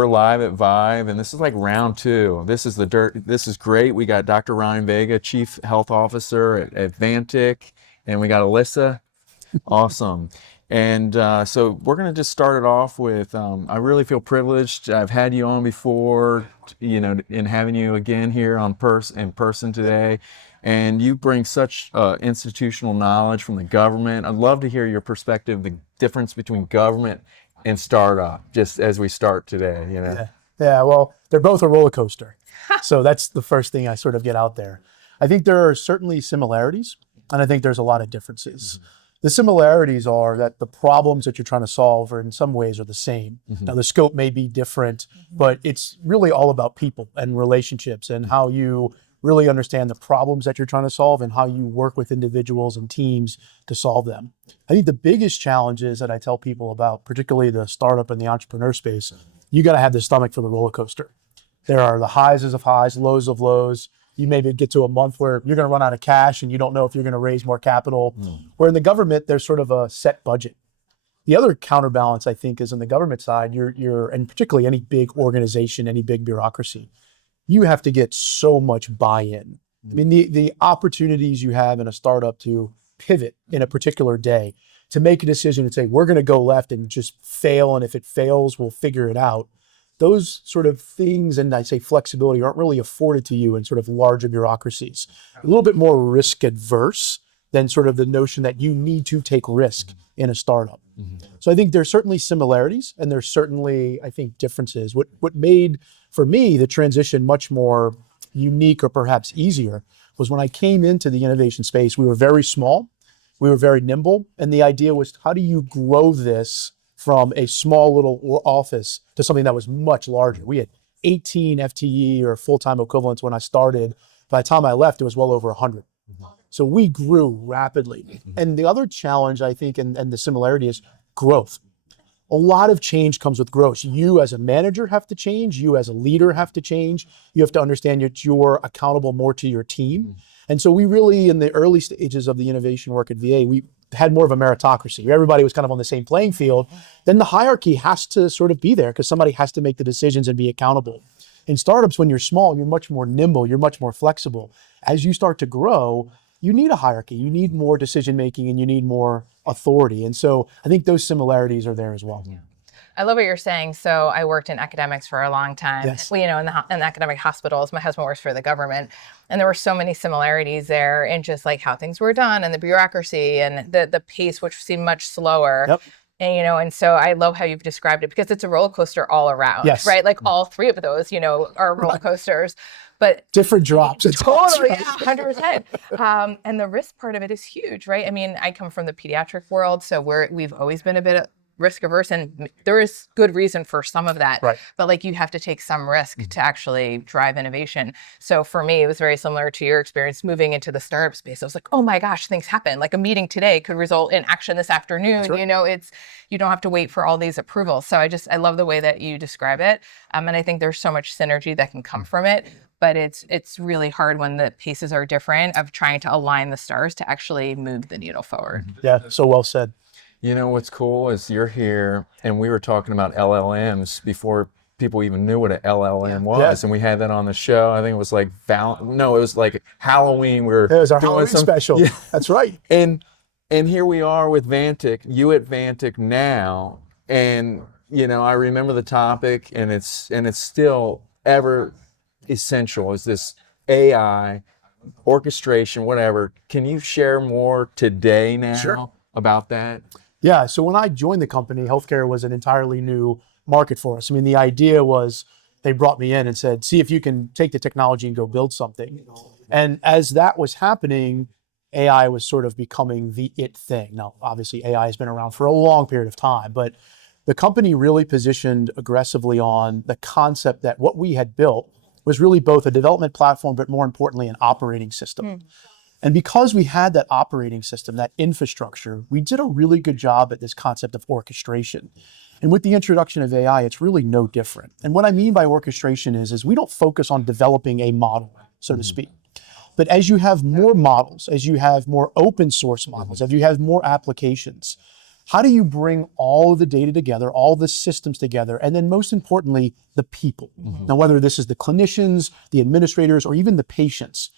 we're live at VIVE, and this is like round 2. This is this is great. We got Dr. Ryan Vega, Chief Health Officer at Vantiq, and we got Alyssa. Awesome. And so we're going to just start it off with, I really feel privileged. I've had you on before, and having you again here in person today. And you bring such institutional knowledge from the government. I'd love to hear your perspective, the difference between government and startup, just as we start today. Yeah, well, they're both a roller coaster. So that's the first thing I sort of get out there. I think there are certainly similarities, and I think there's a lot of differences. Mm-hmm. The similarities are that the problems that you're trying to solve are in some ways are the same. Mm-hmm. Now the scope may be different, but it's really all about people and relationships and how you really understand the problems that you're trying to solve and how you work with individuals and teams to solve them. I think the biggest challenges that I tell people about, particularly the startup and the entrepreneur space, you got to have the stomach for the roller coaster. There are the highs of highs, lows of lows. You maybe get to a month where you're going to run out of cash and you don't know if you're going to raise more capital. Where in the government, there's sort of a set budget. The other counterbalance, I think, is on the government side, and particularly any big organization, any big bureaucracy, you have to get so much buy-in. I mean, the opportunities you have in a startup to pivot in a particular day, to make a decision and say, we're going to go left and just fail, and if it fails, we'll figure it out. Those sort of things, and I say flexibility, aren't really afforded to you in sort of larger bureaucracies. A little bit more risk adverse than sort of the notion that you need to take risk in a startup. So I think there's certainly similarities, and there's certainly, I think, differences. What made, for me, the transition much more unique or perhaps easier was when I came into the innovation space, we were very small, we were very nimble, and the idea was, how do you grow this from a small little office to something that was much larger? We had 18 FTE or full-time equivalents when I started. By the time I left, it was well over 100. So we grew rapidly. And the other challenge, I think, and the similarity is growth. A lot of change comes with growth. You as a manager have to change. You as a leader have to change. You have to understand that you're accountable more to your team. And so we really, in the early stages of the innovation work at VA, we had more of a meritocracy. Everybody was kind of on the same playing field. Then the hierarchy has to sort of be there because somebody has to make the decisions and be accountable. In startups, when you're small, you're much more nimble, you're much more flexible. As you start to grow, you need a hierarchy, you need more decision-making, and you need more authority. And so I think those similarities are there as well. Yeah. I love what you're saying. So I worked in academics for a long time, yes. In the academic hospitals. My husband works for the government. And there were so many similarities there in just like how things were done and the bureaucracy and the pace, which seemed much slower. Yep. And, and so I love how you've described it because it's a roller coaster all around, yes. right? Like all three of those, are roller coasters. But different drops. Totally, yeah, 100%. And the risk part of it is huge, right? I mean, I come from the pediatric world, so we've always been a bit risk averse, and there is good reason for some of that. Right. But like you have to take some risk to actually drive innovation. So for me, it was very similar to your experience moving into the startup space. I was like, oh my gosh, things happen. Like a meeting today could result in action this afternoon. Right. You don't have to wait for all these approvals. So I love the way that you describe it. And I think there's so much synergy that can come from it. But it's really hard when the paces are different of trying to align the stars to actually move the needle forward. Yeah, so well said. What's cool is you're here, and we were talking about LLMs before people even knew what an LLM was, yes. And we had that on the show. I think it was like it was like Halloween. It was our Halloween special. Yeah. That's right. And here we are with Vantiq. You at Vantiq now, and I remember the topic, and it's still ever essential. Is this AI orchestration, whatever? Can you share more today now Sure. about that? Yeah, so when I joined the company, healthcare was an entirely new market for us. I mean, the idea was they brought me in and said, see if you can take the technology and go build something. And as that was happening, AI was sort of becoming the it thing. Now, obviously, AI has been around for a long period of time, but the company really positioned aggressively on the concept that what we had built was really both a development platform, but more importantly, an operating system. And because we had that operating system, that infrastructure, we did a really good job at this concept of orchestration. And with the introduction of AI, it's really no different. And what I mean by orchestration is we don't focus on developing a model, so to speak. But as you have more models, as you have more open source models, as you have more applications, how do you bring all of the data together, all the systems together, and then most importantly, the people. Now, whether this is the clinicians, the administrators, or even the patients,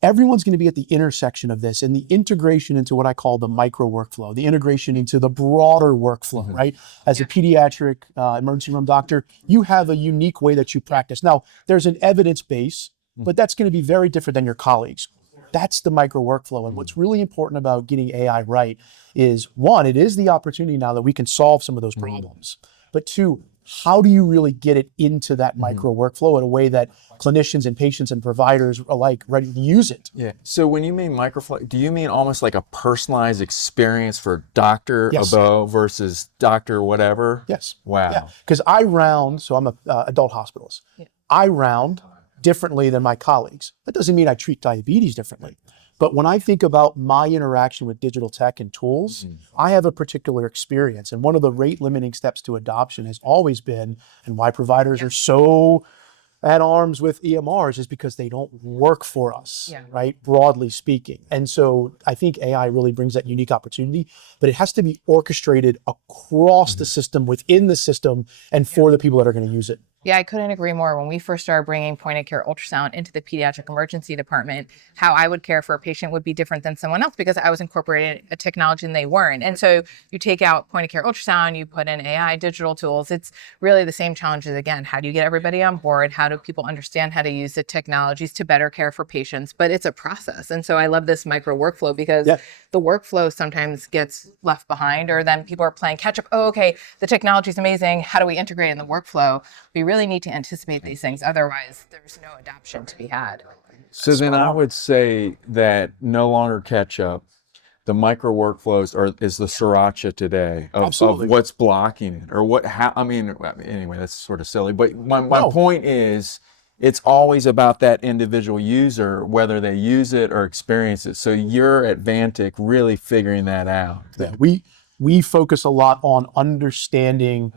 everyone's going to be at the intersection of this and the integration into what I call the micro workflow, the integration into the broader workflow, right? As a pediatric emergency room doctor, you have a unique way that you practice. Now, there's an evidence base, but that's going to be very different than your colleagues. That's the micro workflow. And what's really important about getting AI right is, one, it is the opportunity now that we can solve some of those problems. But two, how do you really get it into that micro workflow in a way that clinicians and patients and providers are like ready to use it? Yeah. So when you mean microflow, do you mean almost like a personalized experience for Dr. Abo versus Dr. whatever? Yes. Wow. Yeah. Because I round, so I'm an adult hospitalist. I round differently than my colleagues. That doesn't mean I treat diabetes differently. But when I think about my interaction with digital tech and tools, I have a particular experience. And one of the rate limiting steps to adoption has always been, and why providers are so at arms with EMRs, is because they don't work for us, right? Broadly speaking. And so I think AI really brings that unique opportunity, but it has to be orchestrated across the system, within the system, and for the people that are going to use it. Yeah, I couldn't agree more. When we first started bringing point of care ultrasound into the pediatric emergency department, how I would care for a patient would be different than someone else because I was incorporating a technology and they weren't. And so you take out point of care ultrasound, you put in AI, digital tools. It's really the same challenges again. How do you get everybody on board? How do people understand how to use the technologies to better care for patients? But it's a process. And so I love this micro workflow because the workflow sometimes gets left behind, or then people are playing catch up. Oh, okay, the technology is amazing. How do we integrate in the workflow? We really need to anticipate these things. Otherwise, there's no adoption to be had. So then I would say that no longer catch up. The micro workflows is the sriracha today of what's blocking it, or I mean, anyway, that's sort of silly. But my point is, it's always about that individual user, whether they use it or experience it. So you're at Vantiq really figuring that out. Yeah, we focus a lot on understanding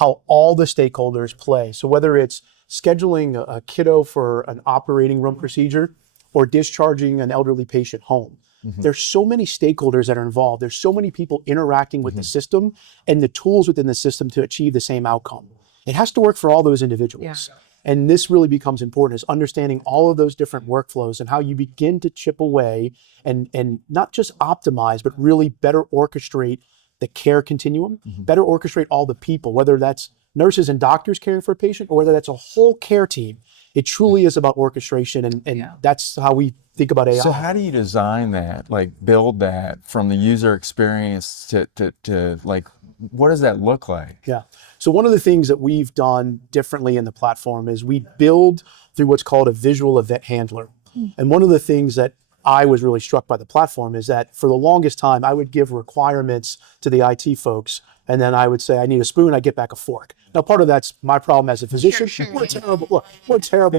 how all the stakeholders play. So whether it's scheduling a kiddo for an operating room procedure or discharging an elderly patient home, there's so many stakeholders that are involved. There's so many people interacting with the system and the tools within the system to achieve the same outcome. It has to work for all those individuals. And this really becomes important, is understanding all of those different workflows and how you begin to chip away and not just optimize, but really better orchestrate the care continuum, better orchestrate all the people, whether that's nurses and doctors caring for a patient or whether that's a whole care team. It truly is about orchestration, and that's how we think about AI. So how do you design that, like build that from the user experience to like, what does that look like? Yeah. So one of the things that we've done differently in the platform is we build through what's called a visual event handler. And one of the things that I was really struck by the platform is that for the longest time, I would give requirements to the IT folks, and then I would say, I need a spoon, I get back a fork. Now, part of that's my problem as a physician. We're terrible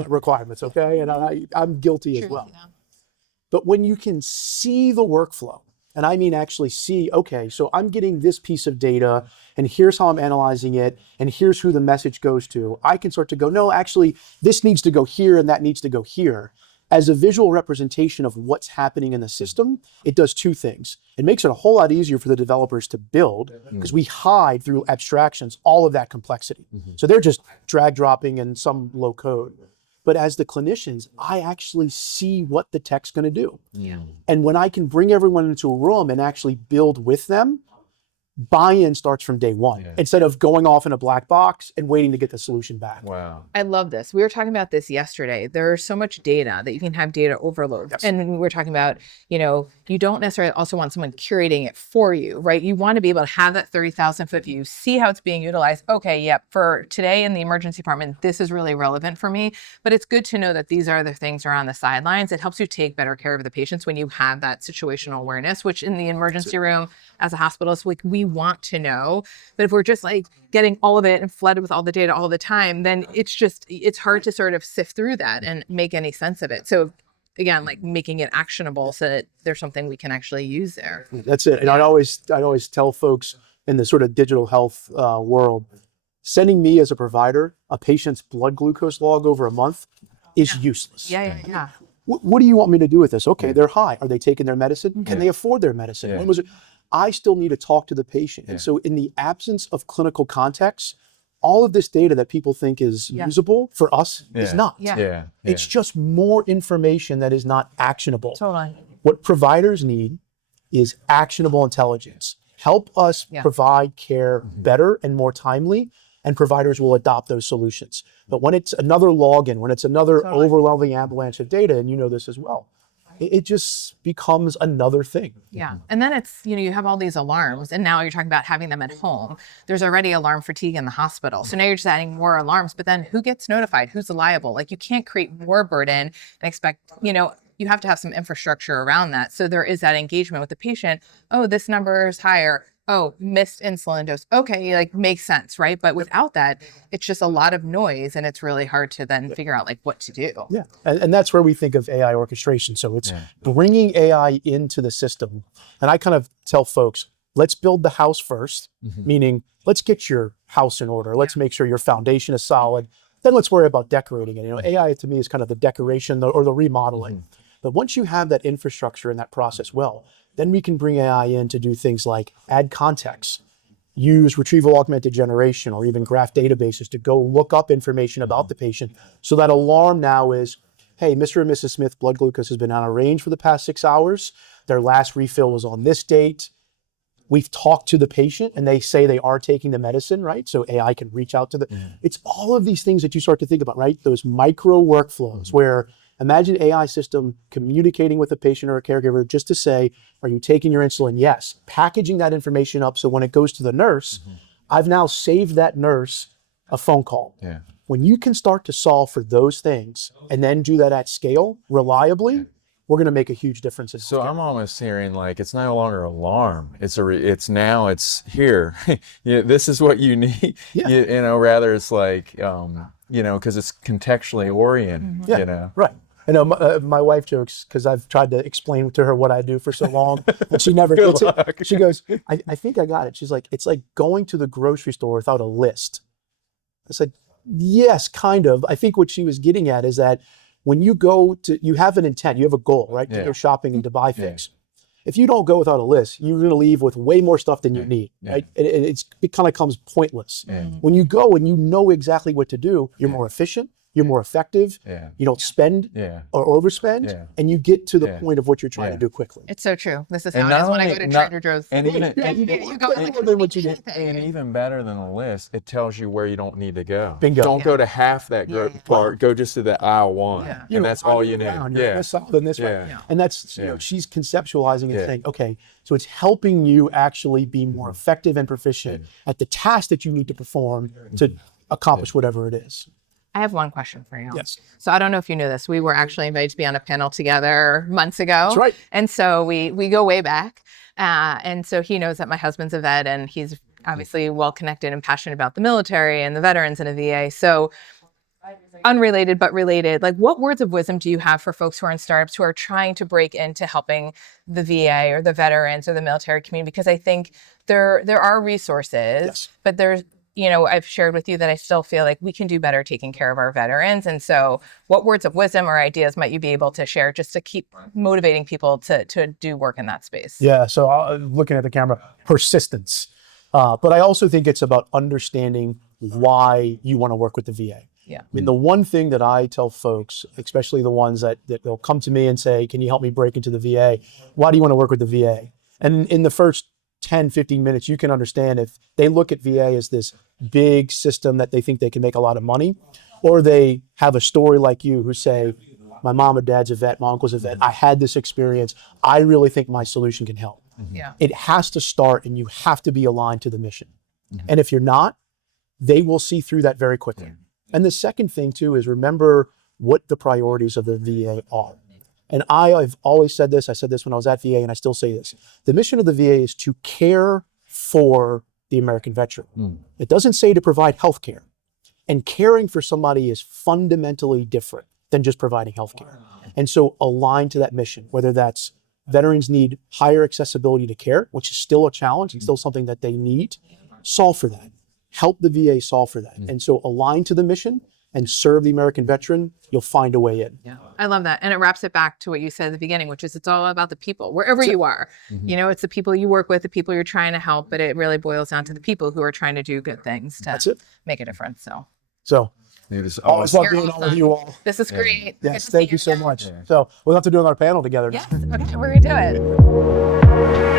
at requirements, okay? And I'm guilty as well. But when you can see the workflow, and I mean actually see, okay, so I'm getting this piece of data, and here's how I'm analyzing it, and here's who the message goes to, I can start to go, no, actually, this needs to go here, and that needs to go here. As a visual representation of what's happening in the system, it does two things. It makes it a whole lot easier for the developers to build, because we hide through abstractions all of that complexity. So they're just drag dropping in some low code. But as the clinicians, I actually see what the tech's going to do. And when I can bring everyone into a room and actually build with them, buy-in starts from day one, instead of going off in a black box and waiting to get the solution back. Wow. I love this. We were talking about this yesterday. There's so much data that you can have data overload. And we were talking about, you don't necessarily also want someone curating it for you, right? You want to be able to have that 30,000 foot view, see how it's being utilized. Okay, yep, for today in the emergency department, this is really relevant for me. But it's good to know that these are the things that are on the sidelines. It helps you take better care of the patients when you have that situational awareness, which in the emergency room as a hospitalist, we want to know. But if we're just like getting all of it and flooded with all the data all the time, then it's hard to sort of sift through that and make any sense of it. So again, like making it actionable so that there's something we can actually use there. That's it. And I'd always tell folks in the sort of digital health world, sending me as a provider a patient's blood glucose log over a month is useless. What do you want me to do with this? Okay, they're high. Are they taking their medicine? Can they afford their medicine? When was it? I still need to talk to the patient. And so in the absence of clinical context, all of this data that people think is usable for us is not. It's just more information that is not actionable. Totally. What providers need is actionable intelligence. Help us provide care better and more timely, and providers will adopt those solutions. But when it's another login, when it's another overwhelming avalanche of data, and you know this as well, it just becomes another thing. Yeah. And then it's, you have all these alarms, and now you're talking about having them at home. There's already alarm fatigue in the hospital. So now you're just adding more alarms, but then who gets notified? Who's liable? Like, you can't create more burden and expect, you have to have some infrastructure around that. So there is that engagement with the patient. Oh, this number is higher. Oh, missed insulin dose. Okay, like, makes sense, right? But without that, it's just a lot of noise, and it's really hard to then figure out like what to do. Yeah, and that's where we think of AI orchestration. So it's bringing AI into the system. And I kind of tell folks, let's build the house first, meaning let's get your house in order. Let's make sure your foundation is solid. Then let's worry about decorating it. AI to me is kind of the decoration or the remodeling. But once you have that infrastructure and that process well, then we can bring AI in to do things like add context, use retrieval augmented generation, or even graph databases to go look up information about the patient. So that alarm now is, hey, Mr. and Mrs. Smith, blood glucose has been out of range for the past 6 hours. Their last refill was on this date. We've talked to the patient and they say they are taking the medicine, right? So AI can reach out to the, it's all of these things that you start to think about, right? Those micro workflows where imagine AI system communicating with a patient or a caregiver just to say, are you taking your insulin? Yes. Packaging that information up so when it goes to the nurse, I've now saved that nurse a phone call. When you can start to solve for those things and then do that at scale reliably, we're going to make a huge difference. So I'm almost hearing like it's no longer alarm. It's now it's here. This is what you need. Rather it's like because it's contextually oriented. Right. I know my wife jokes because I've tried to explain to her what I do for so long, and she never gets it. She goes, I think I got it. She's like, it's like going to the grocery store without a list. I said, yes, kind of. I think what she was getting at is that when you go to, you have an intent, you have a goal, right? To go shopping and to buy things. If you don't go without a list, you're going to leave with way more stuff than you need, right? And it kind of becomes pointless. When you go and you know exactly what to do, you're more efficient. You're more effective. You don't spend or overspend, and you get to the point of what you're trying to do quickly. It's so true. This is how it is when I go to Trader Joe's. And even you go and even better than a list, it tells you where you don't need to go. Bingo. Don't go to half that part. Go just to the aisle one, and that's all you need. Then this way. And that's she's conceptualizing and saying, okay, so it's helping you actually be more effective and proficient at the task that you need to perform to accomplish whatever it is. I have one question for you. Yes. So I don't know if you knew this. We were actually invited to be on a panel together months ago. That's right. And so we go way back. And so he knows that my husband's a vet, and he's obviously well connected and passionate about the military and the veterans in a VA. So unrelated but related, like, what words of wisdom do you have for folks who are in startups who are trying to break into helping the VA or the veterans or the military community? Because I think there are resources, but there's, I've shared with you that I still feel like we can do better taking care of our veterans. And so what words of wisdom or ideas might you be able to share just to keep motivating people to do work in that space? Yeah, so looking at the camera, persistence. But I also think it's about understanding why you want to work with the VA. I mean, the one thing that I tell folks, especially the ones that they'll come to me and say, can you help me break into the VA? Why do you want to work with the VA? And in the first 10, 15 minutes, you can understand if they look at VA as this big system that they think they can make a lot of money, or they have a story like you who say, my mom or dad's a vet, my uncle's a vet, I had this experience, I really think my solution can help. It has to start, and you have to be aligned to the mission. And if you're not, they will see through that very quickly. And the second thing too is remember what the priorities of the VA are. And I've always said this, I said this when I was at VA, and I still say this. The mission of the VA is to care for the American veteran. It doesn't say to provide health care. And caring for somebody is fundamentally different than just providing health care. And so align to that mission, whether that's veterans need higher accessibility to care, which is still a challenge and still something that they need, solve for that. Help the VA solve for that. And so align to the mission and serve the American veteran, you'll find a way in. Yeah, I love that. And it wraps it back to what you said at the beginning, which is it's all about the people, wherever you are. You know, it's the people you work with, the people you're trying to help, but it really boils down to the people who are trying to do good things to make a difference. So It is always awesome. love doing all with you all. This is great. Good Yes, to thank see you so again. much. So we'll have to do another panel together. Yes, okay, we're gonna do it.